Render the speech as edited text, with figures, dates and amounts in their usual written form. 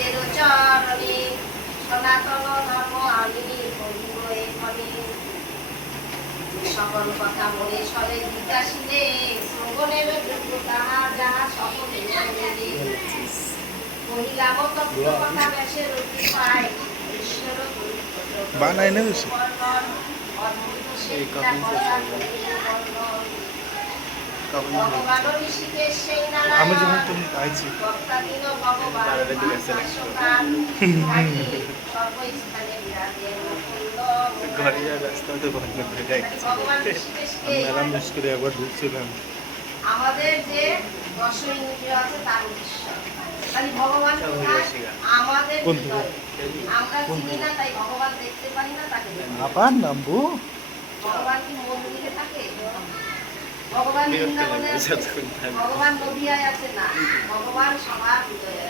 নিজের চরণে সনাতন ধর্ম আমি বন্ধুয়ে আমি সকল কথা মনে সলে বিকাশিলে শ্রবণের যোগ্য তাহা যাহা সকলে মহিলা তত্ত্ব কথা বেশে রুটি পায় ঈশ্বর বানাই না বেশি অদ্ভুত শিক্ষা কথা ভগবান ঋষিকেশ সেই আমি নারায়ণ যখন তুমি পাইছি ভক্তাধীন ভগবান সর্বস্থানে বিরাজে মুকুন্দ ঘরে যাওয়ার রাস্তা তো বন্ধ হয়ে যায় ভগবান ঋষিকেশকে মেলা মুশকিলে একবার ঢুকছিলাম আমাদের যে দশ ইন্দ্রিয় আছে তার উদ্দেশ্য খালি ভগবান কোথায়? আমাদের হৃদয়ে। আমরা চিনি না তাই ভগবান দেখতে পারি না তাকে দেখি না। আবার নামবো ভগবান কি মন্দিরে থাকে? ভগবান বৃন্দাবনে আছে? ভগবান নদিয়ায় আছে না ভগবান সবার হৃদয়ে